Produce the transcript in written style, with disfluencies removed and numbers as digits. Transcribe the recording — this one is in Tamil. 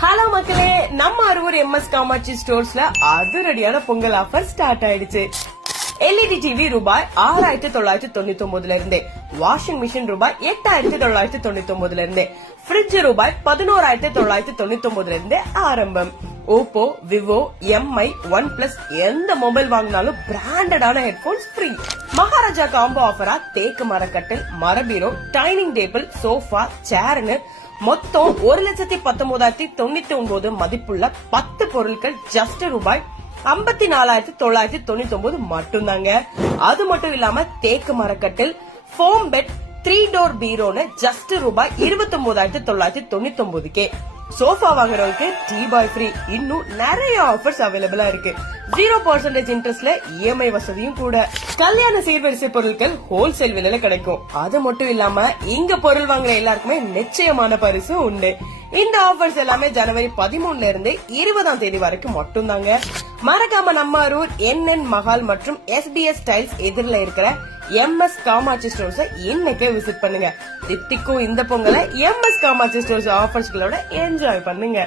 ஹலோ மக்களே, நம்ம அரூர் எம்எஸ் காமாட்சி ஸ்டோர்ஸ்ல அதிரடியான பொங்கல் ஆஃபர் ஸ்டார்ட் ஆயிடுச்சு. எல்இடி டிவி ரூபாய் 6,999 இருந்தே, வாஷிங் மிஷின் ரூபாய் 8,999 இருந்தே, ஃப்ரிட்ஜ் ரூபாய் 11,999 இருந்தே ஆரம்பம். Oppo, Vivo, Mi, one plus எந்த மொபைல் வாங்கினாலும் பிராண்டடான ஹெட்போன்ஸ் ஃப்ரீ. மகாராஜா காம்போ ஆஃபரா தேக்கு மரக்கட்டில், மரபீரோ, டைனிங் டேபிள், சோஃபா, சேர்னு மொத்தம் 1,19,999 மதிப்புள்ள 10 பொருட்கள் ஜஸ்ட் ரூபாய் 54,999 மட்டும்தாங்க. அது மட்டும் இல்லாம தேக்கு மரக்கட்டில், ஃபோம் பெட், 3 டோர் பீரோன்னு ஜஸ்ட் ரூபாய் 29,999. சோஃபா வாங்குறவங்களுக்கு டீ பாய் ஃப்ரீ. இன்னும் நிறைய ஆஃபர்ஸ் அவைலபிளா இருக்கு. 0% இன்ட்ரெஸ்ட்ல இஎம்ஐ வசதியும் கூட. கல்யாண சீர்வரிசை பொருட்கள் ஹோல்சேல் விலையில கிடைக்கும். அது மட்டும் இல்லாம இங்க பொருள் வாங்குற எல்லாருக்குமே நிச்சயமான பரிசும் உண்டு. இந்த ஆஃபர்ஸ் எல்லாமே ஜனவரி 13 இருந்து 20ஆம் தேதி வரைக்கும் மட்டும்தாங்க. மறக்காம நம்ம அரூர் NN மஹால் மற்றும் SBS டைல்ஸ் எதிரில இருக்கிற எம்எஸ் காமாட்சி ஸ்டோர்ஸ் இன்னைக்கே விசிட் பண்ணுங்க. தித்திக்கும் இந்த பொங்கலை எம்எஸ் காமாட்சி ஸ்டோர்ஸ் ஆஃபர்ஸ்களோட என்ஜாய் பண்ணுங்க.